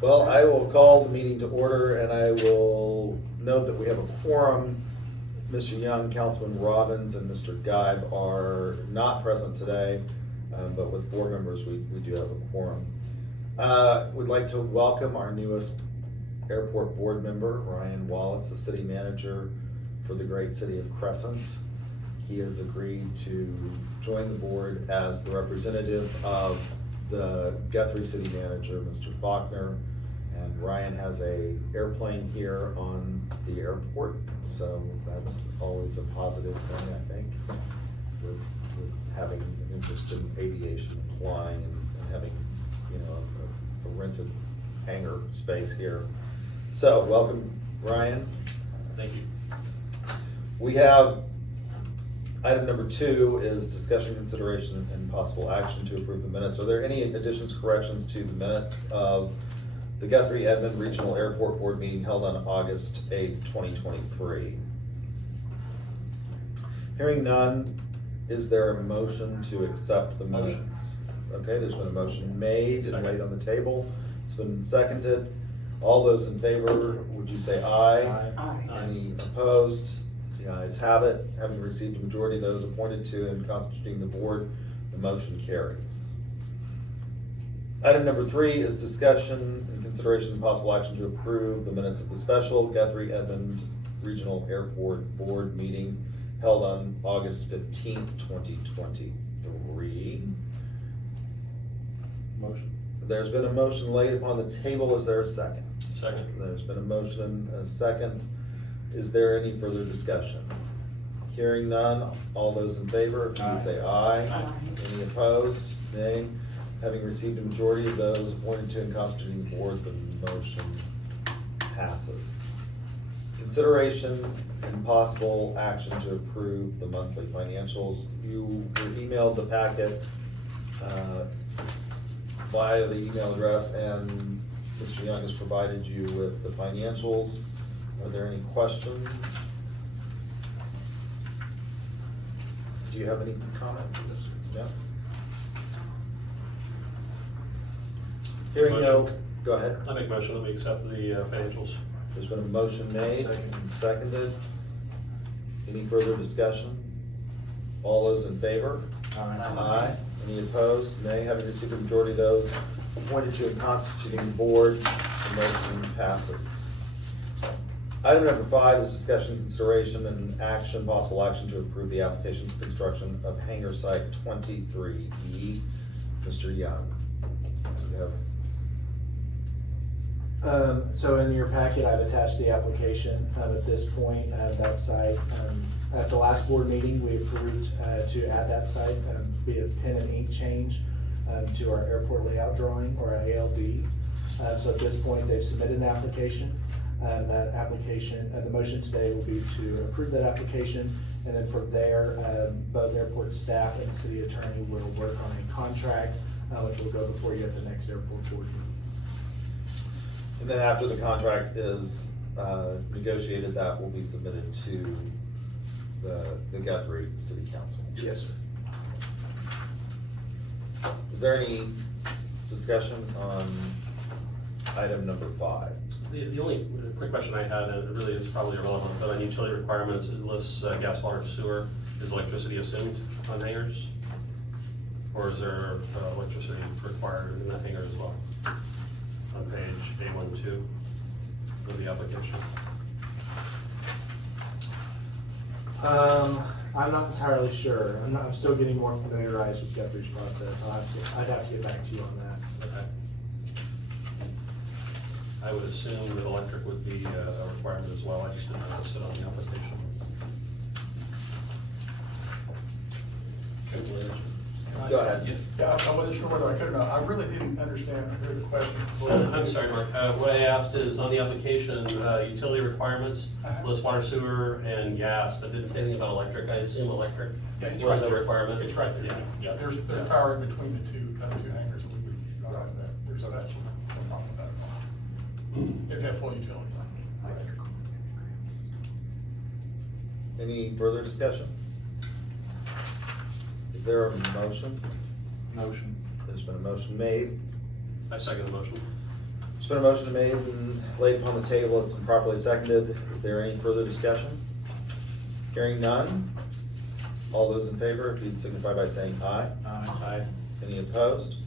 Well, I will call the meeting to order, and I will note that we have a quorum. Mr. Young, Councilman Robbins, and Mr. Geib are not present today, but with board members, we do have a quorum. Would like to welcome our newest airport board member, Ryan Wallace, the city manager for the great city of Crescent. He has agreed to join the board as the representative of the Guthrie city manager, Mr. Faulkner, and Ryan has a airplane here on the airport, so that's always a positive thing, I think, with having an interest in aviation and flying and having, you know, a rented hangar space here. So, welcome, Ryan. Thank you. We have item number 2 is discussion, consideration, and possible action to approve the minutes. Are there any additions, corrections to the minutes of the Guthrie-Edmond Regional Airport Board meeting held on August 8th, 2023? Hearing none, is there a motion to accept the minutes? Okay, there's been a motion made and laid on the table. It's been seconded. All those in favor, would you say aye? Aye. Any opposed? The ayes have it. Having received a majority of those appointed to and constituting the board, the motion carries. Item number 3 is discussion and consideration and possible action to approve the minutes of the special Guthrie-Edmond Regional Airport Board meeting held on August 15th, 2023. Motion. There's been a motion laid upon the table. Is there a second? Second. There's been a motion and a second. Is there any further discussion? Hearing none, all those in favor, if you would say aye. Aye. Any opposed? Nay. Having received a majority of those appointed to and constituting the board, the motion passes. Consideration and possible action to approve the monthly financials. You were emailed the packet via the email address, and Mr. Young has provided you with the financials. Are there any questions? Do you have any comments? No? Hearing no, go ahead. I make a motion that we accept the financials. There's been a motion made and seconded. Any further discussion? All those in favor? Aye. Any opposed? Nay. Having received a majority of those appointed to and constituting the board, the motion passes. Item number 5 is discussion, consideration, and action, possible action to approve the application for construction of hangar site 23E. Mr. Young. You have So in your packet, I've attached the application. At this point, that site, at the last board meeting, we approved to add that site, be a pen and ink change to our airport layout drawing, or ALD. So at this point, they've submitted an application. That application, the motion today will be to approve that application, and then from there, both airport staff and the city attorney will work on a contract, which will go before you at the next airport board meeting. And then after the contract is negotiated, that will be submitted to the Guthrie City Council. Yes, sir. Is there any discussion on item number 5? The only quick question I had, and it really is probably irrelevant, but on utility requirements, it lists gas, water, sewer. Is electricity assumed on hangars? Or is there electricity required in that hangar as well? On page A12 of the application. I'm not entirely sure. I'm still getting more familiarized with Guthrie's process. I'd have to get back to you on that. Okay. I would assume that electric would be a requirement as well. I just didn't notice it on the application. Go ahead. Yes. Yeah, I wasn't sure whether I could or not. I really didn't understand the question. I'm sorry, Mark. What I asked is on the application, utility requirements, list water, sewer, and gas, but didn't say anything about electric. I assume electric Yeah, it's was right a there. requirement. It's right there. Yeah. There's power in between the two hangars. So there's no problem with that at all. It'd have full utilities on it. Any further discussion? Is there a motion? Motion. There's been a motion made. I second the motion. There's There's been a motion made and laid upon the table. It's been properly seconded. Is there any further discussion? Hearing none. All those in favor, if you'd signify by saying aye. Aye. Any opposed?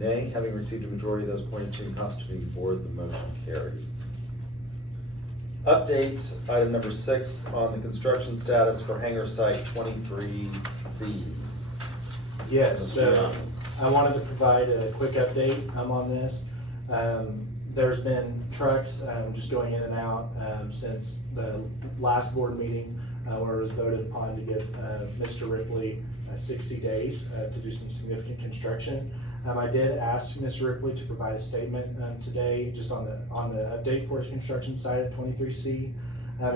Nay. Having received a majority of those appointed to the constituting board, the motion carries. Updates, item number 6 on the construction status for hangar site 23C. Yes, Mr. so Young. I wanted to provide a quick update on this. There's been trucks just going in and out since the last board meeting where it was voted upon to give Mr. Ripley 60 days to do some significant construction. I did ask Mr. Ripley to provide a statement today just on the update for his construction site at 23C.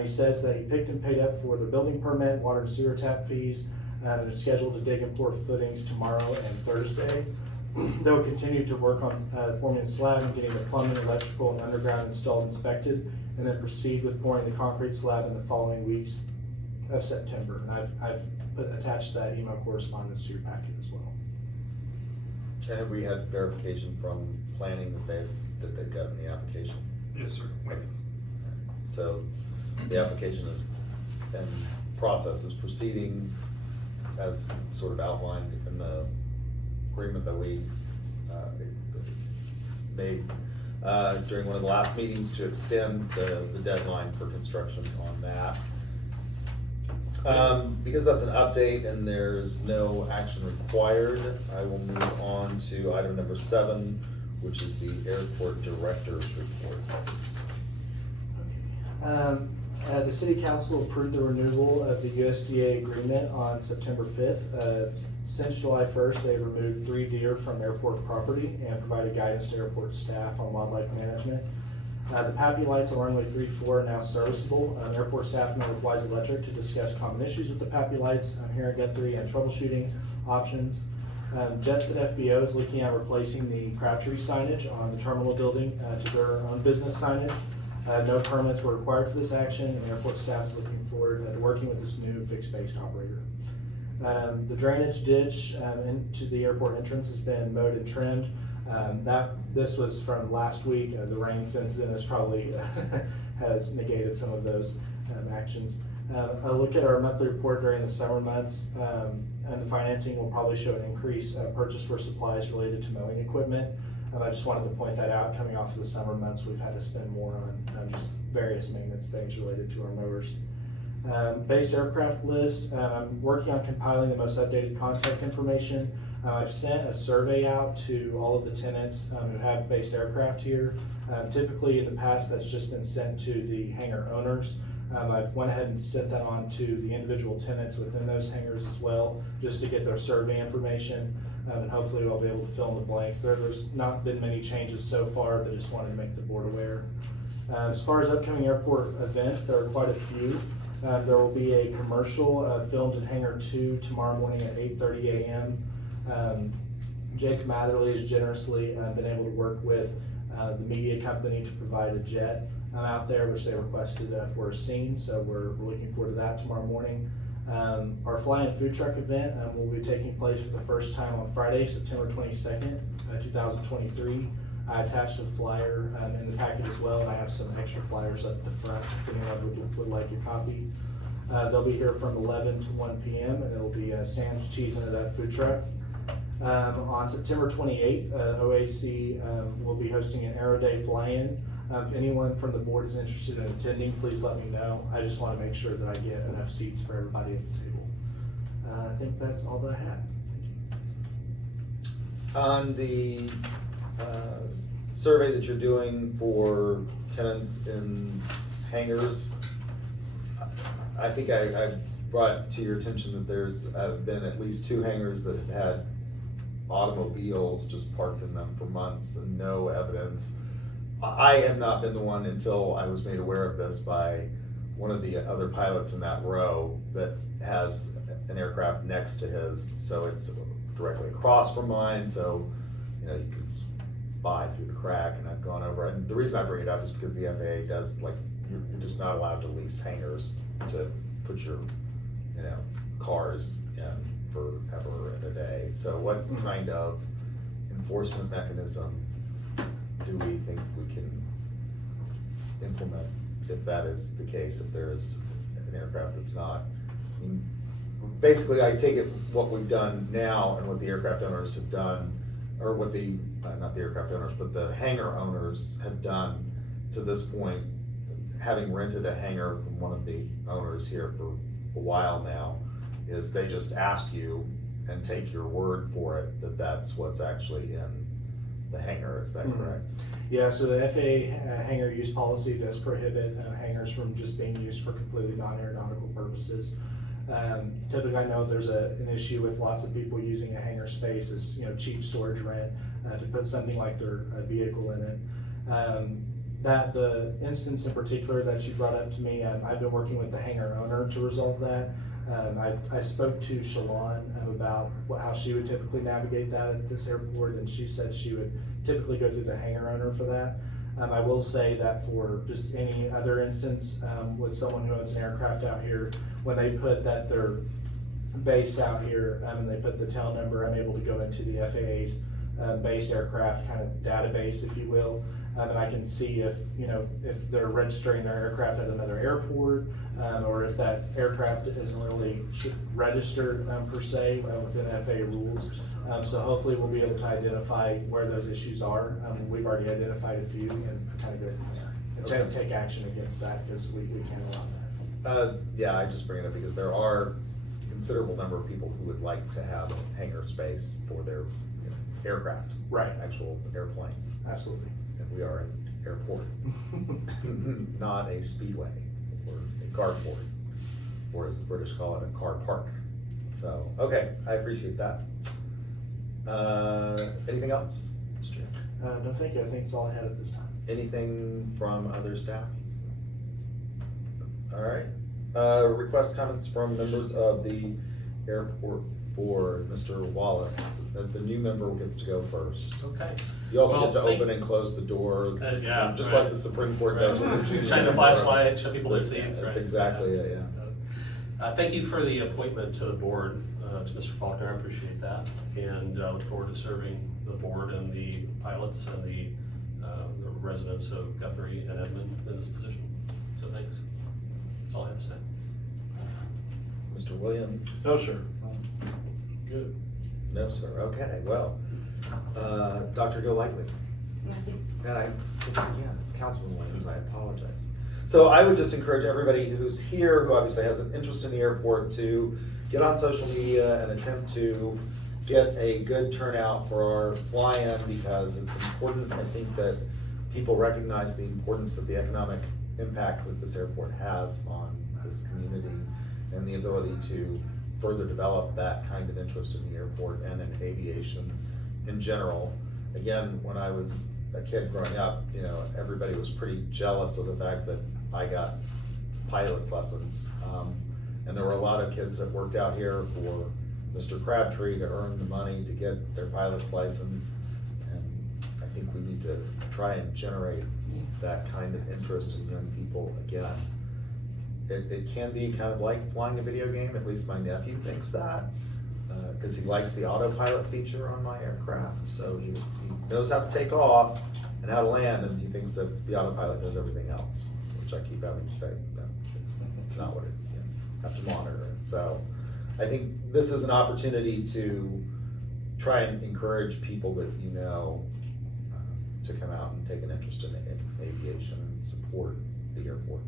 He says that he picked and paid up for the building permit, water and sewer tap fees. They're scheduled to dig and pour footings tomorrow and Thursday. They'll continue to work on forming the slab and getting the plumbing, electrical, and underground installed and inspected, and then proceed with pouring the concrete slab in the following weeks of September. And I've attached that email correspondence to your packet as well. And have we had verification from planning that they've gotten the application? Yes, sir. So the application is, and process is proceeding as sort of outlined in the agreement that we made during one of the last meetings to extend the deadline for construction on that. Because that's an update and there's no action required, I will move on to item number 7, which is the airport director's report. The city council approved the renewal of the USDA agreement on September 5th. Since July 1st, they removed 3 deer from airport property and provided guidance to airport staff on wildlife management. The PAPI lights on runway 34 are now serviceable. Airport staff met with Wise Electric to discuss common issues with the PAPI lights here at Guthrie and troubleshooting options. Jets at FBO is looking at replacing the Crabtree signage on the terminal building to their own business signage. No permits were required for this action, and airport staff is looking forward to working with this new fixed-based operator. The drainage ditch into the airport entrance has been mowed and trimmed. This was from last week. The rain since then has probably has negated some of those actions. A look at our monthly report during the summer months, and the financing will probably show an increase purchase for supplies related to mowing equipment. I just wanted to point that out. Coming off of the summer months, we've had to spend more on just various maintenance things related to our mowers. Based aircraft list, I'm working on compiling the most updated contact information. I've sent a survey out to all of the tenants who have based aircraft here. Typically in the past that's just been sent to the hangar owners. I've went ahead and sent that on to the individual tenants within those hangars as well, just to get their survey information, and hopefully we'll be able to fill in the blanks. There's not been many changes so far, but just wanted to make the board aware. As far as upcoming airport events, there are quite a few. There will be a commercial filmed in Hangar 2 tomorrow morning at 8:30 a.m. Jake Matherly has generously been able to work with the media company to provide a jet out there, which they requested for a scene, so we're looking forward to that tomorrow morning. Our flying food truck event will be taking place for the first time on Friday, September 22nd, 2023. I attached a flyer in the packet as well, and I have some extra flyers up the front if anyone would like a copy. They'll be here from 11 to 1 p.m. and it'll be Sam's Cheese into that food truck. On September 28th, OAC will be hosting an Aero Day fly-in. If anyone from the board is interested in attending, please let me know. I just want to make sure that I get enough seats for everybody at the table. I think that's all that I had. Thank you. On the survey that you're doing for tenants in hangars, I think I brought to your attention that there's been at least 2 hangars that have had automobiles just parked in them for months and no evidence. I have not been the one until I was made aware of this by one of the other pilots in that row that has an aircraft next to his, so it's directly across from mine, so you can spy through the crack, and I've gone over it. And the reason I bring it up is because the FAA does, like, you're just not allowed to lease hangars to put your cars in forever and a day. So what kind of enforcement mechanism do we think we can implement if that is the case, if there's an aircraft that's not? I mean, basically, I take it what we've done now and what the aircraft owners have done, or what the, not the aircraft owners, but the hangar owners have done to this point, having rented a hangar from one of the owners here for a while now, is they just ask you and take your word for it that that's what's actually in the hangar. Is that correct? Yeah, so the FAA hangar use policy does prohibit hangars from just being used for completely non-aeronautical purposes. Typically, I know there's an issue with lots of people using a hangar space as cheap storage rent to put something like their vehicle in it. That the instance in particular that you brought up to me, I've been working with the hangar owner to resolve that. I spoke to Shalon about how she would typically navigate that at this airport, and she said she would typically go through the hangar owner for that. I will say that for just any other instance with someone who owns an aircraft out here, when they put that their base out here and they put the tail number, I'm able to go into the FAA's based aircraft kind of database, if you will, and I can see if they're registering their aircraft at another airport, or if that aircraft isn't really registered per se within FAA rules. So hopefully we'll be able to identify where those issues are. We've already identified a few and kind of go from there and take action against that, because we can't allow that. Yeah, I just bring it up because there are a considerable number of people who would like to have hangar space for their aircraft, Right. actual airplanes. Absolutely. And we are an airport, not a speedway or a carport, or as the British call it, a car park. So, okay, I appreciate that. Anything else, Mr. Young? No, thank you. I think it's all I had at this time. Anything from other staff? All right. Request comments from members of the airport board. Mr. Wallace, the new member gets to go first. Okay. You also Well, get to thank- open and close the door, yeah, just right. like the Supreme Court does. Right. when they're choosing Shine the a member. flashlight, show people their seats. That's right. exactly it, yeah. Thank you for the appointment to the board, to Mr. Faulkner. I appreciate that, and look forward to serving the board and the pilots and the residents of Guthrie and Edmond in this position. So thanks. That's all I have to say. Mr. Williams? No, sir. Good. No, sir. Okay, well, Dr. Golightly. And again, it's Councilman Williams, I apologize. So I would just encourage everybody who's here, who obviously has an interest in the airport, to get on social media and attempt to get a good turnout for our fly-in, because it's important, I think, that people recognize the importance that the economic impact that this airport has on this community, and the ability to further develop that kind of interest in the airport and in aviation in general. Again, when I was a kid growing up, everybody was pretty jealous of the fact that I got pilot's lessons. And there were a lot of kids that worked out here for Mr. Crabtree to earn the money to get their pilot's license. And I think we need to try and generate that kind of interest in young people again. It can be kind of like flying a video game, at least my nephew thinks that, because he likes the autopilot feature on my aircraft. So he knows how to take off and how to land, and he thinks that the autopilot does everything else, which I keep having to say, no, it's not what it, have to monitor it. So I think this is an opportunity to try and encourage people that to come out and take an interest in aviation and support the airport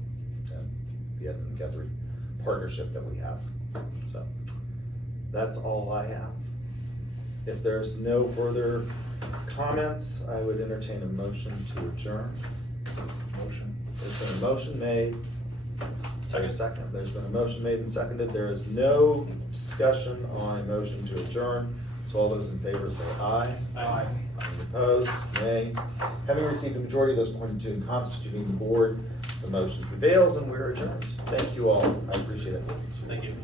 and the Edmond Guthrie partnership that we have. So that's all I have. If there's no further comments, I would entertain a motion to adjourn. Motion. There's been a motion made. Second. There's been a motion made and seconded. There is no discussion on a motion to adjourn. So all those in favor say aye. Aye. Any opposed? Nay. Having received the majority of those appointed to and constituting the board, the motion prevails and we're adjourned. Thank you all. I appreciate it. Thank you.